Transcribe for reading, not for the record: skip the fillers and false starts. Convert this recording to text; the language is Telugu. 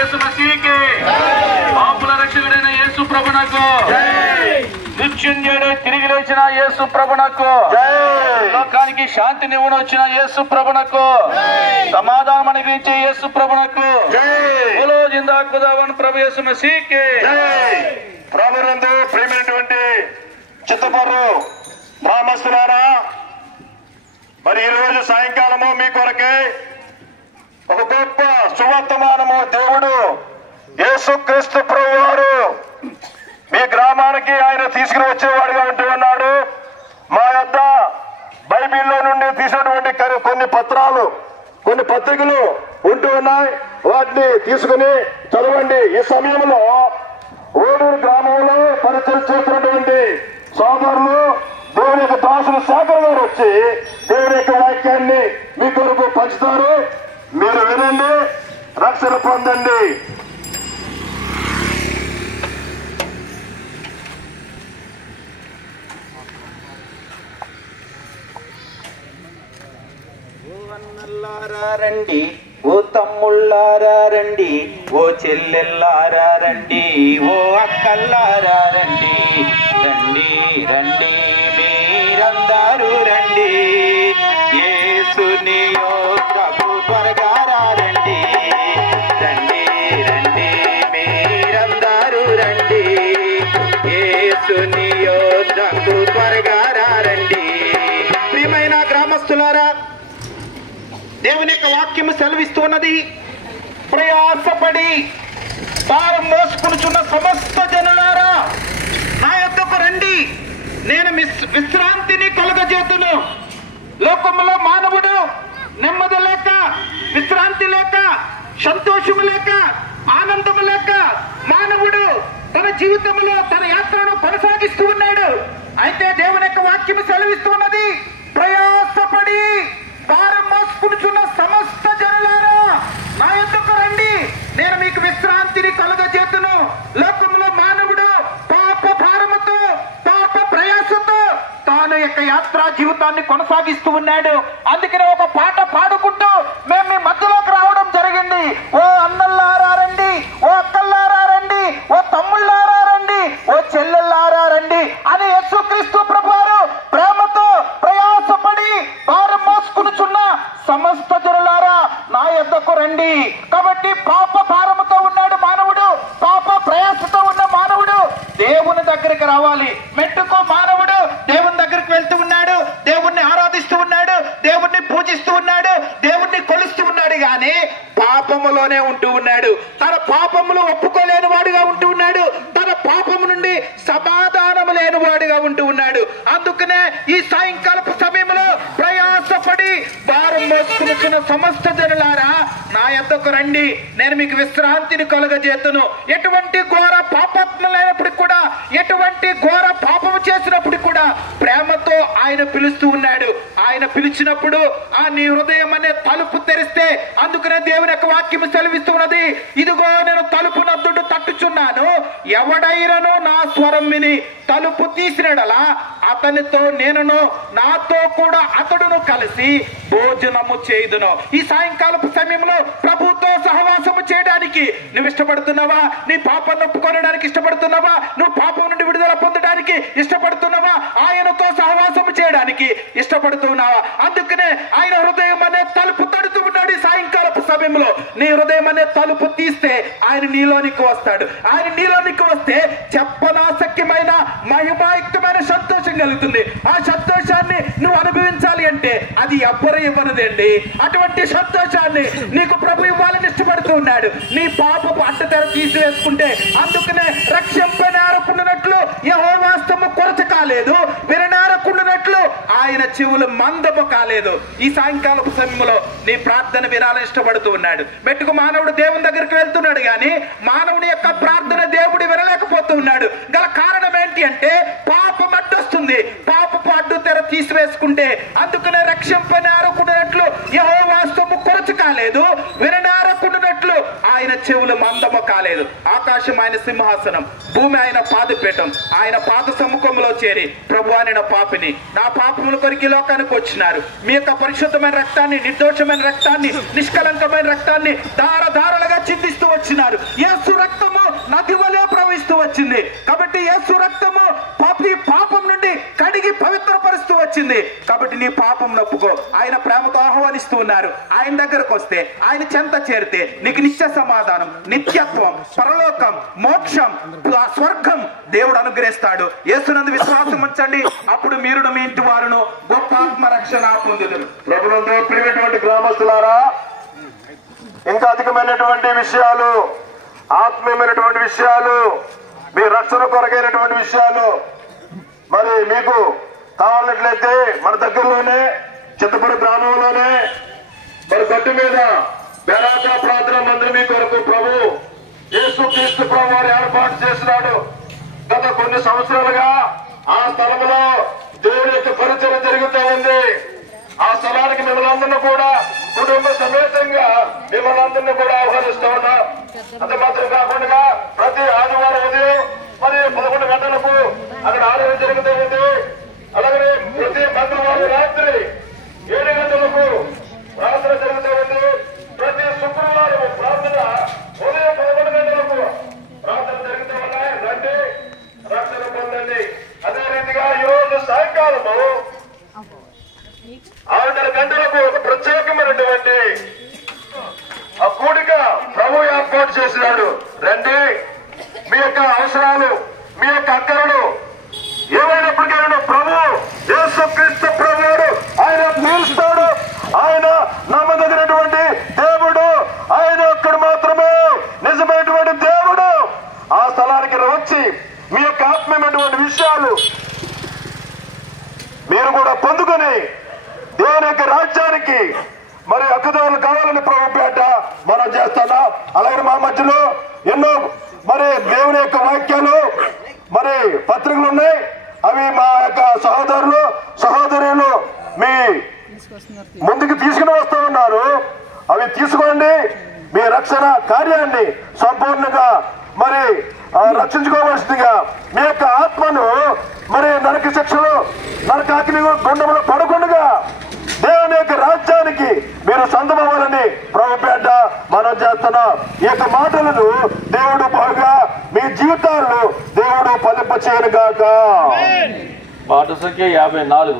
యేసు మసీకి, పాపుల రక్షకుడైన యేసు ప్రభునకు, మృత్యుంజయుడు తిరిగి లేచిన యేసు ప్రభునకు, లోకానికి శాంతిని ఇవ్వనొచ్చిన యేసు ప్రభునకు, సమాధానం అనుగ్రహించే యేసు ప్రభునకు, బోలో జిందా ఖుదావన్ ప్రభు యేసు మసీకి. ప్రభునందు ప్రియమైనటువంటి చిత్తపర్రు గ్రామస్తులారా, మరి ఈ రోజు సాయంకాలము మీ కొరకే ఒక గొప్ప సువర్తమానము దేవుడు యేసుక్రీస్తు ప్రభు వారు మీ గ్రామానికి ఆయన తీసుకుని వచ్చేవాడుగా ఉంటూ ఉన్నాడు. మా యొద్ద బైబిల్లో నుండి తీసినటువంటి కొన్ని పత్రాలు, కొన్ని పత్రికలు ఉంటూ ఉన్నాయి. వాటిని తీసుకుని చదవండి. ఈ సమయంలో ఓడూరు గ్రామంలో పరిచయం చేస్తున్నటువంటి సోదరులు దేవుని యొక్క దాసులు శేఖర్ గారు వచ్చి దేవుని యొక్క వాక్యాన్ని మీ కొరకు పంచుతారు. మీరు వినండి, రక్షణ పొందండి. రండి, ఓ తమ్ముళ్ళారా రండి, ఓ చెల్లెల్లారా రండి, ఓ అక్కల్లారా రండి, రండి రండి మీరందరూ రండి, యేసుని యోధకు త్వరగా రండి, రండి రండి మీరందరూ రండి, యేసుని యోధకు త్వరగా రండి. ప్రియమైన గ్రామస్తులారా, దేవుని యొక్క వాక్యము సెలవిస్తున్నది, ప్రయాసపడి భారం మోసుకునిచున్న సమస్త జనులారా నా యొద్దకు రండి, నేను విశ్రాంతిని కలుగజేతును. లోకములో మానవుడు నెమ్మది లేక, విశ్రాంతి లేక, సంతోషము లేక, ఆనందము లేక మానవుడు తన జీవితంలో తన యాత్రను కొనసాగిస్తూ ఉన్నాడు. అయితే దేవుని యొక్క వాక్యము సెలవిస్తున్నది, ప్రయాసపడి భారం మోసుకునిచున్న సమస్త జనులారా నా యొద్దకు రండి, నేను మీకు విశ్రాంతిని కలుగజేతును. లోకంలో మానవుడు పాప భారముతో, పాప ప్రయాసతో తాను యొక్క యాత్రా జీవితాన్ని కొనసాగిస్తూ ఉన్నాడు. అందుకనే ఒక పాట పాడుకుంటూ మేము మీ మధ్యలోకి రావడం జరిగింది. ఓ అన్నల్లారా రండి, ఓ అక్కల్లారా రండి, ఓ తమ్ముళ్ళారా రండి, ఓ చెల్లెల్లారా రండి అని యేసుక్రీస్తు ప్రభువారు ప్రేమతో ప్రయాసపడి భారం మోసుకునిచున్న సమస్త జనులారా నా యొద్దకు రండి. కాబట్టి పాప భారముతో ఉన్నాడు మానవుడు, పాప ప్రయాసతో ఉన్న మానవుడు దేవుని దగ్గరికి రావాలి. మెట్టుకు మానవుడు దేవుని దగ్గరికి వెళ్తూ ఉన్నాడు, దేవుణ్ణి ఆరాధిస్తూ ఉన్నాడు, దేవుణ్ణి పూజిస్తూ ఉన్నాడు, దేవుణ్ణి కొలుస్తూ ఉన్నాడు, కానీ పాపములోనే ఉంటూ ఉన్నాడు. తన పాపములు ఒప్పుకోలేని వాడుగా ఉంటూ ఉన్నాడు, తన పాపము నుండి సమాధానము లేని వాడుగా ఉంటూ ఉన్నాడు. అందుకనే ఈ సాయంకాలపు సమయంలో ప్రయాసపడి భారం మోసుకున్న సమస్త జనులారా నా యొద్దకు రండి, నేను మీకు విశ్రాంతిని కలుగజేతును. ఎటువంటి ఘోర పాపాత్మ లేనప్పుడు కూడా, ఎటువంటి ఘోర పాపము చేసినప్పుడు కూడా ప్రేమతో ఆయన పిలుస్తూ ఉన్నాడు. ఆయన పిలిచినప్పుడు ఆ నీ హృదయం అనే తలుపు తెరిస్తే, అందుకనే దేవుని యొక్క వాక్యము సెలవిస్తున్నది, ఇదిగో నేను తలుపు నద్దుడు తట్టుచున్నాను, ఎవడైనను నా స్వరం విని తలుపు తీసినడలా అతనితో నేనును, నాతో కూడా అతడును కలిసి భోజనము చేయుదును. ఈ సాయంకాలపు సమయంలో ప్రభుతో సహవాసము చేయడానికి నువ్వు ఇష్టపడుతున్నావా? నీ పాపాన్ని ఒప్పుకోవడానికి ఇష్టపడుతున్నావా? నువ్వు పాపం నుండి విడుదల పొందడానికి ఇష్టపడుతున్నావా? ఆయనతో సహవాసము చేయడానికి ఇష్టపడుతున్నావా? అందుకనే ఆయన హృదయం అనే తలుపు తడుతూ ఉన్నాడు. ఈ సాయంకాలపు సమయంలో నీ హృదయం అనే తలుపు తీస్తే ఆయన నీలోనికి వస్తాడు. ఆయన నీలోనికి వస్తే చెప్పనాశక్యమైన మహిమాయుక్తమైన సంతోషం కలుగుతుంది. ఆ సంతోషాన్ని నువ్వు అనుభవించాలి అంటే అది ఎవ్వరూ ఇవ్వనదండి. అటువంటి సంతోషాన్ని నీకు ప్రభు ఇవ్వాలని ఇష్టపడుతూ ఉన్నాడు. నీ పాపపు అడ్డతెర తీసివేసుకుంటే, అందుకనే రక్షింపనేరకుండానట్లు యెహోవా హస్తము కొరత కాలేదు, విననేరకుండానట్లు ఆయన చెవులు మందము కాలేదు. ఈ సాయంకాలపు సమయంలో నీ ప్రార్థన వినాలని ఇష్టపడుతూ ఉన్నాడు. మెట్టుకు మానవుడు దేవుని దగ్గరికి వెళ్తున్నాడు, కానీ మానవుని యొక్క ప్రార్థన దేవుడు వినలేకపోతూ ఉన్నాడు. గల కారణం ఏంటి అంటే పాపం అడ్డొస్తుంది. పాపపు అడ్డు తెర తీసివేసుకుంటే, అందుకనే రక్షింపనేరకుండానట్లు యెహోవా హస్తము కొరత కాలేదు, విననేరకుండానట్లు ఆయన చెవులు మందము కాలేదు. ఆకాశం ఆయన సింహాసనం, భూమి ఆయన పాదపీఠం. ఆయన పాద సముఖంలో చేరి, ప్రభు అని నా పాపిని, నా పాపముల కొరికి లోకానికి వచ్చినారు. మీ యొక్క పరిశుద్ధమైన రక్తాన్ని, నిర్దోషమైన రక్తాన్ని, నిష్కలంకమైన రక్తాన్ని ధారధారలుగా చిందిస్తూ వచ్చినారు. యేసు రక్తము నది వలె ప్రవహిస్తూ వచ్చింది. కాబట్టి యేసు రక్తము పాపం నుండి కడిగి పవిత్రపరుస్తూ వచ్చింది. కాబట్టి నీ పాపం నొప్పుకో. ఆయన ప్రేమతో ఆహ్వానిస్తూ ఉన్నారు. ఆయన దగ్గరకు వస్తే, ఆయన చెంత చేరితే నీకు నిత్య సమాధానం, నిత్యత్వం, పరలోకం, మోక్షం, స్వర్గం దేవుడు అనుగ్రహిస్తాడు. యేసునందు విశ్వాసం ఉంచండి, అప్పుడు మీరును మీ ఇంటి వారును గొప్ప ఆత్మ రక్షణ పొందుదురు. ప్రభునందు ప్రియమైనటువంటి గ్రామస్తులారా, ఇంకా అధికమైనటువంటి విషయాలు, ఆత్మీయమైనటువంటి విషయాలు, మీ రక్షణ కొరకైనటువంటి విషయాలు మరి మీకు కావాలన్నట్లయితే మన దగ్గరలోనే చింతపూడి గ్రామంలోనే మరి గట్టు మీద బేరాక ప్రార్థన మందిరం మీ కొరకు ప్రభు యేసుక్రీస్తు ప్రభు వారు ఏర్పాటు చేసినాడు. గత కొన్ని సంవత్సరాలుగా ఆ స్థలంలో దేవుని యొక్క పరిచయం జరుగుతూ ఉంది. ఆ స్థలానికి మిమ్మల్ని అందరినీ కూడా కుటుంబ సమేతంగా మిమ్మల్ని అందరినీ కూడా ఆహ్వానిస్తూ ఉన్నా. అంత మాత్రం కాకుండా ప్రతి ఆదివారం ఉదయం మరి 11 గంటలకు అక్కడ ఆరాధన జరుగుతూ ఉంది. అలాగే ప్రతి మంగళవారం రాత్రి 7 గంటలకు ప్రార్థన జరుగుతూ ఉంది. ప్రతి శుక్రవారం ప్రార్థన ఉదయం 11 గంటలకు ప్రార్థన జరుగుతూ ఉన్నాయి. రండి, రక్షణ పొందండి. అదే రీతిగా ఈరోజు సాయంకాలము 6:30 గంటలకు ఒక ప్రత్యేకమైనటువంటి ఆ కూడిక ప్రభు ఏర్పాటు చేసినాడు. రండి, మీ యొక్క అవసరాలు, మీ యొక్క అక్కరలు ఏమైనప్పటికైనా ప్రభు యేసుక్రీస్తు ప్రభువుడు ఆయన తీరుస్తాడు. ఆయన నమ్మదగినటువంటి దేవుడు, ఆయన ఒక్కడు మాత్రమే నిజమైనటువంటి దేవుడు. ఆ స్థలానికి వచ్చి మీ యొక్క ఆత్మీయమైనటువంటి విషయాలు మీరు కూడా పొందుకొని దేవుని యొక్క రాజ్యానికి మరి హక్కుదారులు కావాలని ప్రభు పేట మనం చేస్తున్నాం. అలాగే మా మధ్యలో ఎన్నో మరి దేవుని యొక్క వాక్యాలు మరి పత్రికలు ఉన్నాయి. అవి మా యొక్క సహోదరులు సహోదరులు మీ ముందుకు తీసుకుని వస్తూ ఉన్నారు. అవి తీసుకోండి. మీ రక్షణ కార్యాన్ని సంపూర్ణంగా మరి రక్షించుకోవాల్సిందిగా మీ యొక్క ఆత్మను మరి నరక శిక్షలు, నరక అగ్ని గుండంలో పడకుండా దేవుని యొక్క రాజ్యానికి మీరు సొంతమవ్వాలని ప్రభుపేట మనం చేస్తున్నాం. ఈ యొక్క మాటలను దేవుడు బాగా మీ జీవితాలను దేవుడు ఫలింప చేయను గాక. పాట సంఖ్య 54.